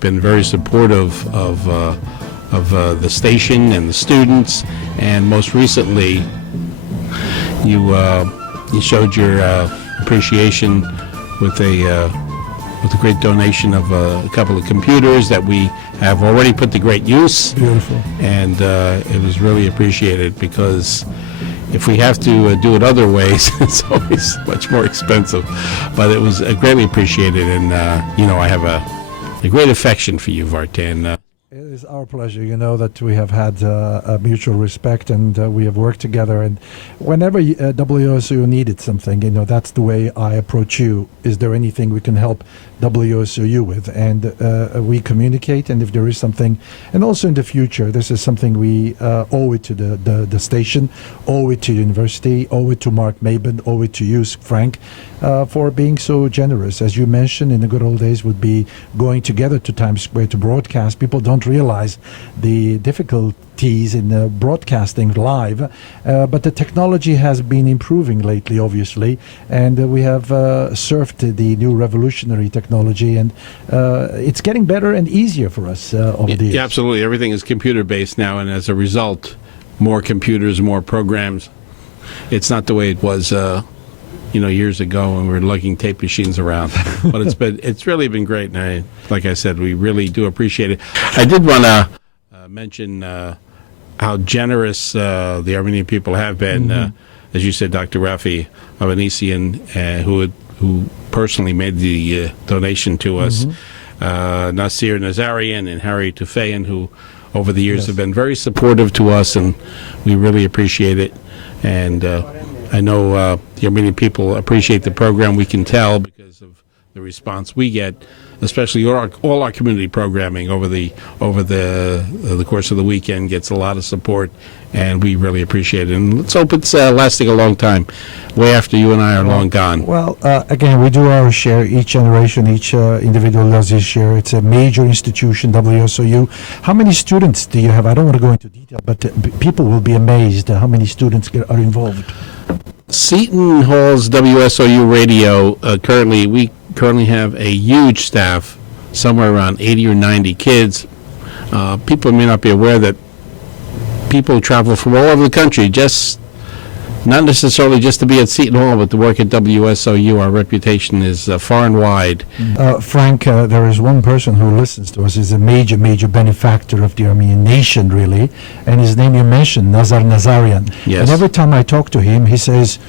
been very supportive of the station and the students, and most recently, you showed your appreciation with a great donation of a couple of computers that we have already put to great use. Beautiful. And it was really appreciated, because if we have to do it other ways, it's always much more expensive. But it was greatly appreciated, and I have a great affection for you, Vartan. It is our pleasure. You know that we have had a mutual respect, and we have worked together. And whenever WSOU needed something, that's the way I approach you. Is there anything we can help WSOU with? And we communicate, and if there is something, and also in the future, this is something we owe it to the station, owe it to the university, owe it to Mark Maben, owe it to you, Frank, for being so generous. As you mentioned, in the good old days would be going together to Times Square to broadcast. People don't realize the difficulties in broadcasting live, but the technology has been improving lately, obviously, and we have surfed the new revolutionary technology, and it's getting better and easier for us over the years. Yeah, absolutely. Everything is computer-based now, and as a result, more computers, more programs. It's not the way it was years ago when we were lugging tape machines around. But it's really been great, and like I said, we really do appreciate it. I did want to mention how generous the Armenian people have been. As you said, Dr. Rafi Avanesian, who personally made the donation to us, Nasir Nazarian and Harry Tufeyan, who over the years have been very supportive to us, and we really appreciate it. And I know the Armenian people appreciate the program. We can tell because of the response we get, especially all our community programming over the course of the weekend gets a lot of support, and we really appreciate it. And let's hope it's lasting a long time, way after you and I are long gone. Well, again, we do our share. Each generation, each individual does his share. It's a major institution, WSOU. How many students do you have? I don't want to go into detail, but people will be amazed how many students are involved. Seton Hall's WSOU radio, we currently have a huge staff, somewhere around 80 or 90 kids. People may not be aware that people travel from all over the country, not necessarily just to be at Seton Hall, but to work at WSOU. Our reputation is far and wide. Frank, there is one person who listens to us, is a major, major benefactor of the Armenian nation, really, and his name you mentioned, Nazar Nazarian. Yes. And every time I talk to him, he says,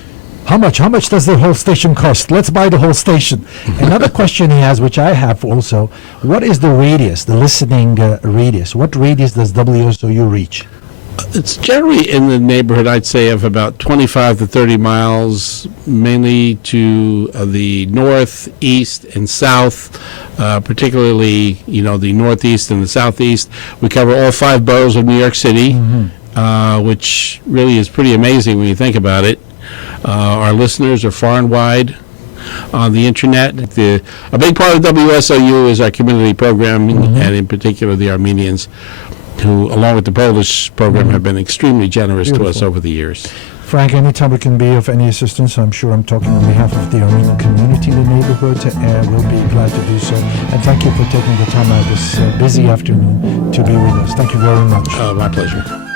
how much does the whole station cost? Let's buy the whole station. Another question he has, which I have also, what is the radius, the listening radius? What radius does WSOU reach? It's generally in the neighborhood, I'd say, of about 25 to 30 miles, mainly to the north, east, and south, particularly, the northeast and the southeast. We cover all 5 boroughs of New York City, which really is pretty amazing when you think about it. Our listeners are far and wide on the internet. A big part of WSOU is our community program, and in particular the Armenians, who, along with the Polish program, have been extremely generous to us over the years. Frank, anytime we can be of any assistance, I'm sure I'm talking on behalf of the Armenian community in the neighborhood, we'll be glad to do so. And thank you for taking the time out this busy afternoon to be with us. Thank you very much. My pleasure.